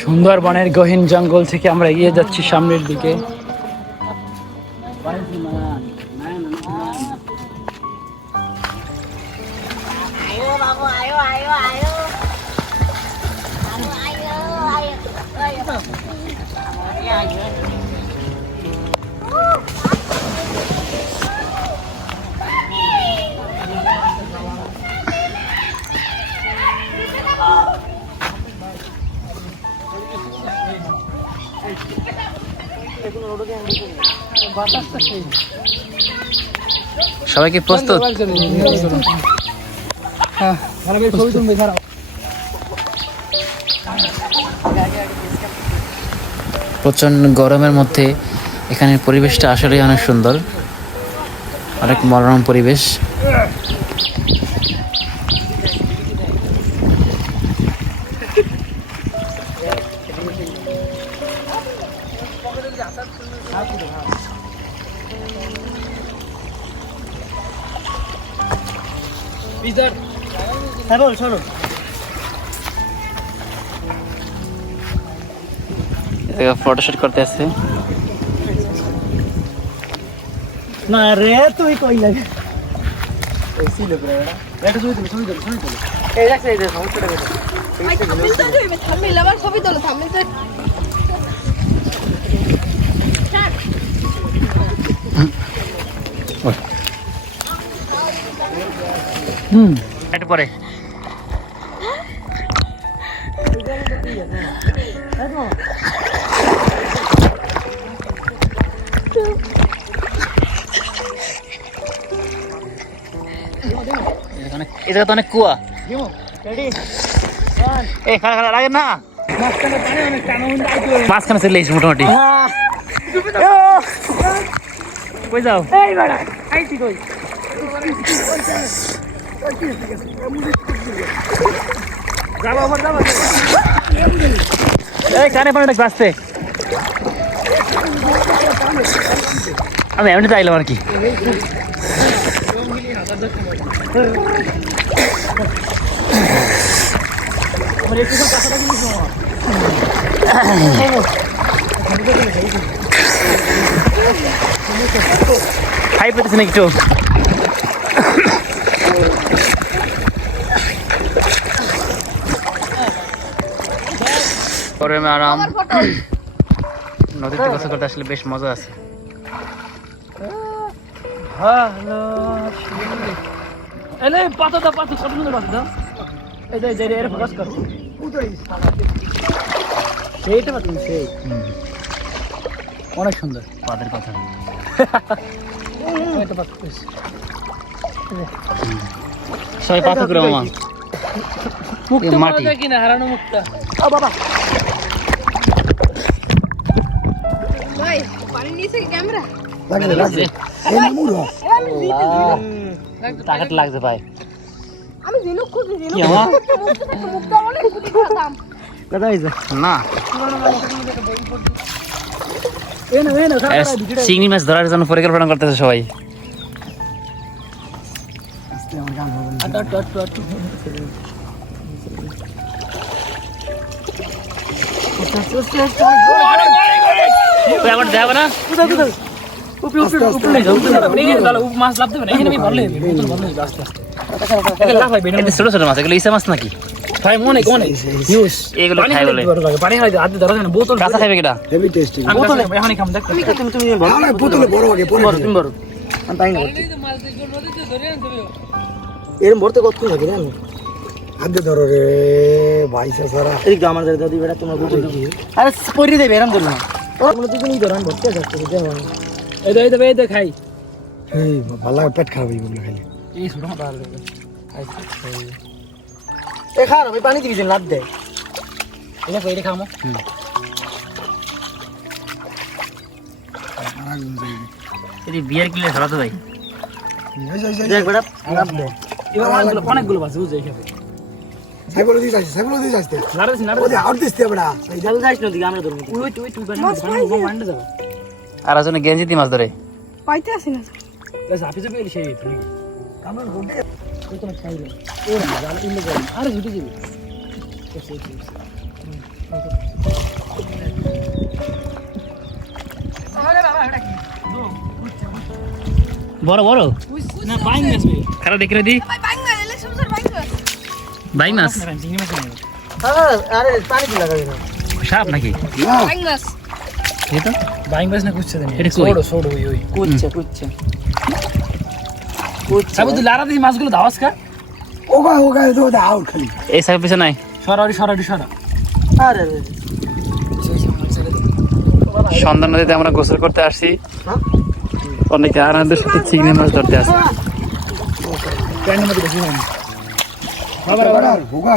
সুন্দরবনের গহীন জঙ্গল থেকে আমরা এগিয়ে যাচ্ছি সামনের দিকে। সবাই কি প্রস্তুত? প্রচন্ড গরমের মধ্যে এখানের পরিবেশটা আসলেই অনেক সুন্দর, অনেক মনোরম পরিবেশ। ফটোশুট করতে আসছে না রে, তুই কই লাগে এই ছিল ব্রে এটা ছবি তুলি এই দেখছ এই দেখো সমস্যাটা দেখো ভাই থাম্বনেল তো দিবে, থাম্বনেল আবার ছবি তোলো, থাম্বনেল তো স্টার্ট। একটু পরে এই জায়গা তো অনেক কুয়া। এই খাড়া খাড়া লাগে না, মাঝখানে চলে এসেছি মোটামুটি। কই যাও? এই বাড়া আইছি কই? যাবো আবার যাবো। এই কানে পানিটা বাঁচতে আমি এমনি চাইলাম আর কি। খাই পেতেছি না একটু। গরমে আরাম, নদীতে গোসল করতে আসলে বেশ মজা আছে। অনেক সুন্দর পাদের কথা সবাই পাথর করে মামা মাটি কিনা হারানো মুক্তা। ও বাবা ভাই পানি নিচে ক্যামেরা লাগছে টাকাটা লাগছে ভাই। আমি জিনুক খুঁজি, কি জিনুক আমার মুক্তা বলে খুঁজি খাতাম কথা হইছে না চিংড়ি মাছ ধরার জন্য পরিকল্পনা করতেছে সবাই। আবার যাবে না ছোট ছোট মাছ, এগুলো ইসা মাছ নাকি? এগুলো খাই বলে কাঁচা খাইবে কিনা? এরম ভরতে কত লাগে জানো? আগে ধরো রে ভাই সারা এই গামার ধরে দাদি বেটা তোমার বুঝে কি আরে পরি দেবে এরম ধরো না তোমরা দুজনেই ধরো আমি ভরতে যাচ্ছি দেখো এই দে খাই এই ভালো পেট খারাপ হই বলে খালি এই ছোট মাছ আর এ খা না ভাই পানি দিবি লাভ দে এটা কইরে খামো এই বিয়ার কিলে ধরা তো ভাই দেখ বেটা লাভ দে এবার অনেকগুলো মাছ বুঝে খাবে সাইবলো দিস আসতে নাড়াস ওই আউট দিস দে বেটা এই জল যাইছ না দিকে আমরা ধরব তুই বান্ডে যাও আর আজনে গেঞ্জি দি মাছ ধরে পাইতে আসি না গাছ হাফিজে পেলি সেই আমার ঘুরতে ওই তোমার চাইলে ওর জাল ইলে গেল আর ঘুরতে যাবে বড় বড় না বাইং মাছ ভাই খারাপ দেখে দি ভাই বাইং না এলে সবসর বাইং না বাইক মাছ চিংড়ি মাছ নেই আরে পানি কি লাগাবি না সাপ নাকি বাইং মাছ এই তো বাইং মাছ না কুচ্ছে দেন এটা কই? ছোট ওই ওই কুচ্ছে কুচ্ছে সাবু তুই লারা দিয়ে মাছগুলো ধাওয়াস কা ওগা তো দাও খালি এই সাইড পিছে নাই সরারি সরা আরে সন্ধ্যা নদীতে আমরা গোসল করতে আসছি অনেকে আনন্দের সাথে চিংড়ি মাছ ধরতে আসে প্যান্টের মধ্যে বেশি হয় ওগা